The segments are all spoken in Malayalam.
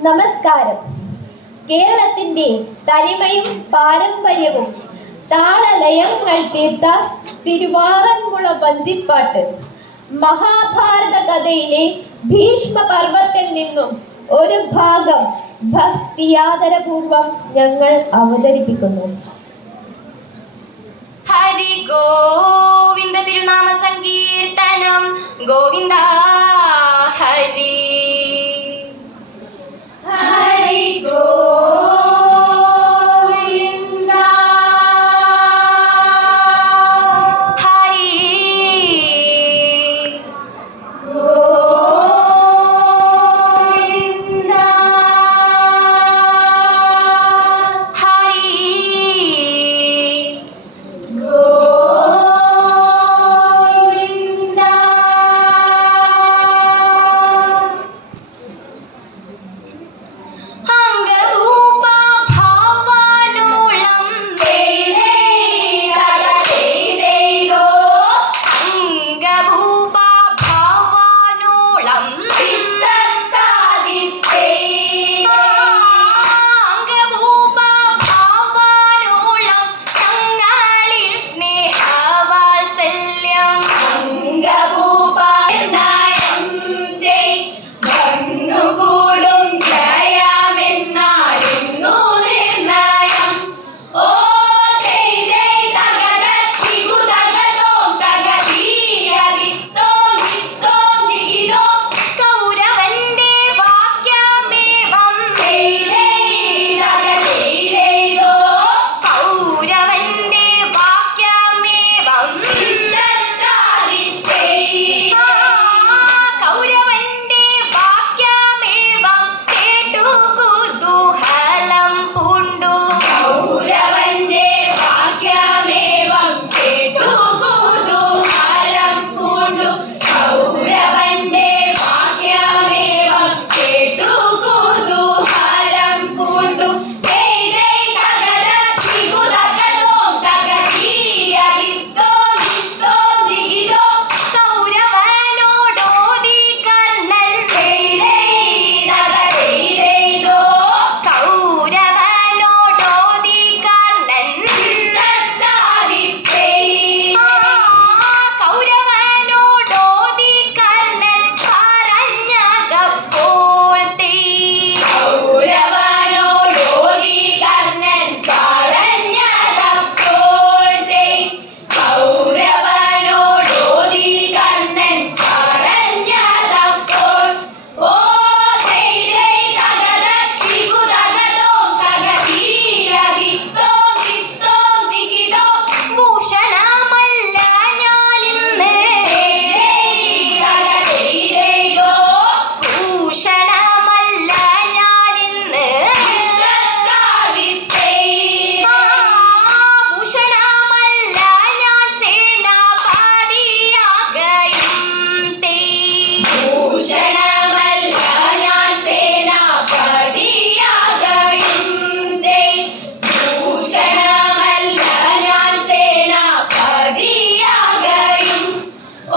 നമസ്കാരം. കേരളത്തിന്റെ തനിമയും പാരമ്പര്യവും താളലയങ്ങൾ തീർത്ത തിരുവാറന്മുള വഞ്ചിപ്പാട്ട് മഹാഭാരത കഥയിലെ ഭീഷ്മപർവത്തിൽ നിന്നും ഒരു ഭാഗം ഭക്തിയാദരപൂർവം ഞങ്ങൾ അവതരിപ്പിക്കുന്നു. ഹരി ഗോവിന്ദ തിരുനാമ സങ്കീർത്തനം ഗോവിന്ദ ഹരി ഹരി ഗോവിന്ദ ഹരി ഗോവിന്ദ ഹരി ഗോവിന്ദ അംഗരൂപ ഭാവനോളം ദേദേരോ അംഗരൂപ ഭാവനോളം സിദ്ധത്താദിത്തേ അംഗരൂപ ഭാവനോളം ഞങ്ങളിൽ സ്നേഹവാത്സല്യം അംഗരൂപ കൂടും ജയമെന്നായിരുന്നു നിർണയം. ഓ കൗരവന്റെ വാക്യമേവം കൗരവന്റെ വാക്യമേവം കൗരവന്റെ വാക്യമേവം കേട്ടു കുതൂഹലം പൂണ്ടു കൗരവന്റെ വാക്യമേവം കേട്ടു കുതൂഹലം പൂണ്ടു കൗരവന്റെ വാക്യമേവം കേട്ടു കുതൂഹലം പൂണ്ടു കൗരവനോടോതി കർണൻ കൗരവനോടോതി കർണൻ കൗരവനോടോതി കർണൻ പറഞ്ഞതപ്പോൾ കൗരവനോടോതി കർണൻ പറഞ്ഞതപ്പോൾ കൗരവനോടോതി കർണൻ പറഞ്ഞതപ്പോൾ ഓ ഭൂഷണമല്ല ഞാനിന്ന് ഭൂഷണമല്ല ഞാനിന്ന് ഭൂഷണമല്ല ഞാൻ സേനാപതിയാകയും ഭൂഷണമല്ല ഞാൻ സേനാപതിയാകയും ഭൂഷണമല്ല ഞാൻ സേനാപതിയാകയും ഓ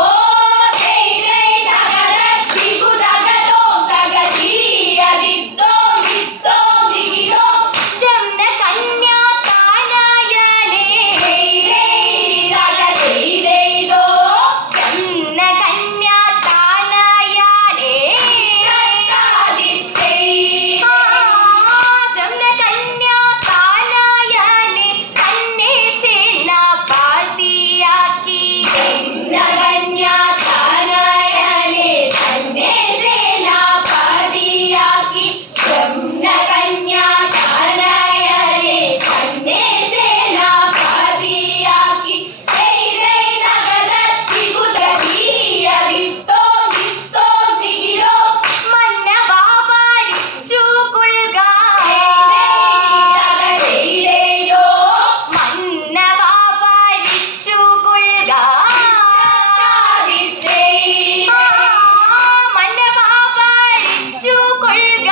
മന്നവാ ഭരിച്ചു കൊള്ളുക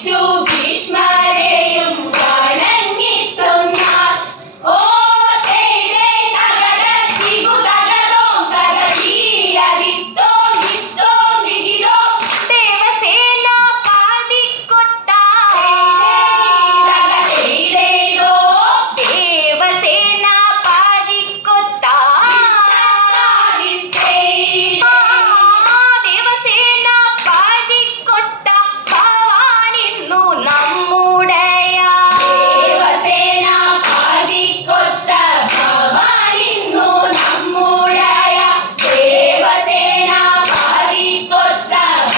വാഴിച്ചു ഭീഷ്മരെയും വണങ്ങിച്ചൊന്നാർ. ഓ തേരേ തകര തിഗു തകതോം തകതീയതിത്തോം ദിത്തോം ദിഗിതോം. ദേവസേനാപതിക്കൊത്ത തകതേരേതോ ദേവസേനാപതിക്കൊത്ത താദിത്തേരേ. ദേവസേനാപതിക്കൊത്ത ഭവാനിന്നു നമ്മുടയ ദേവസേനാപതിക്കൊത്ത ഭവാനിന്നു നമ്മുടയ. ദേവസേനാപതിക്കൊത്ത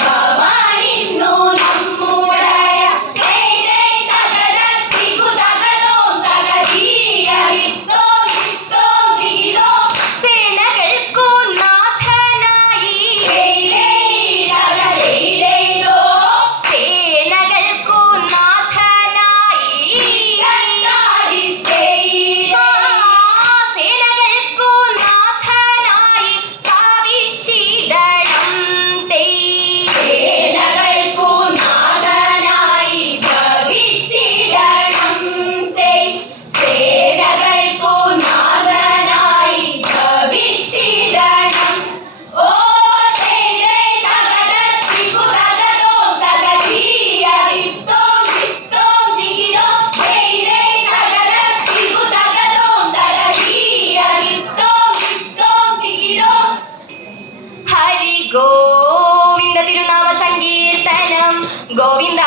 ഭവാനിന്നു നമ്മുടയ. തേരേ തകര തിഗു തകതോം തകതീയതിത്തോം ദിത്തോം ദിഗിതോം. സേനകൾക്കു നാഥനായി തേരേ തകതേരേതോ സേനകൾക്കു നാഥനായി താദിത്തേരേ. സേനകൾക്കു നാഥനായി ഭാവിച്ചിടണം സേനകൾക്കു നാഥനായി ഭവിച്ചിടണം തേ. സേനകൾക്കു നാഥനായി ഭവിച്ചിടണം. ഓ തേരേ തകര തിഗു തകതോം തകതീയതിത്തോം ദിത്തോം ദിഗിതോം. തേരേ തകര തിഗു തകതോം തകതീയതിത്തോം ദിത്തോം ദിഗിതോം. ഹരി ഗോവിന്ദ തിരുനാമ സങ്കീർത്തനം ഗോവിന്ദ